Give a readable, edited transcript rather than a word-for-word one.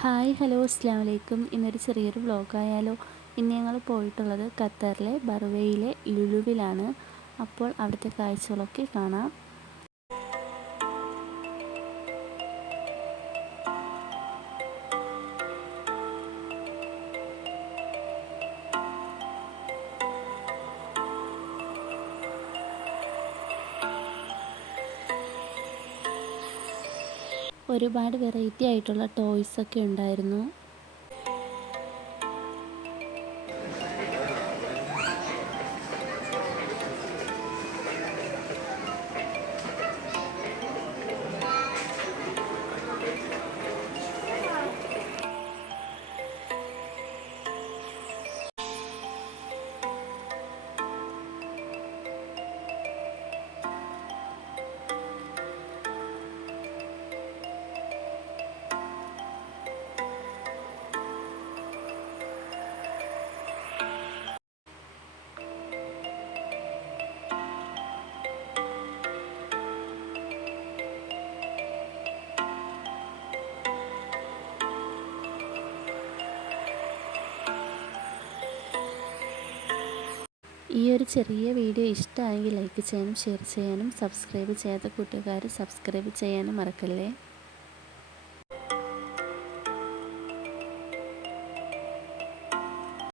Hi hello അസ്സലാമു അലൈക്കും. ഇന്നൊരു ചെറിയൊരു വ്ളോഗായാലോ. ഇന്ന് ഞങ്ങൾ പോയിട്ടുള്ളത് ഖത്തറിലെ ബർവയിലെ ലുലുവിലാണ്. അപ്പോൾ അവിടുത്തെ കാഴ്ചകളൊക്കെ കാണാം. ഒരുപാട് വെറൈറ്റി ആയിട്ടുള്ള ടോയ്സൊക്കെ ഉണ്ടായിരുന്നു. ഈ ഒരു ചെറിയ വീഡിയോ ഇഷ്ടമായെങ്കിൽ ലൈക്ക് ചെയ്യാനും ഷെയർ ചെയ്യാനും സബ്സ്ക്രൈബ് ചെയ്യാത്ത കൂട്ടുകാർ സബ്സ്ക്രൈബ് ചെയ്യാനും മറക്കല്ലേ.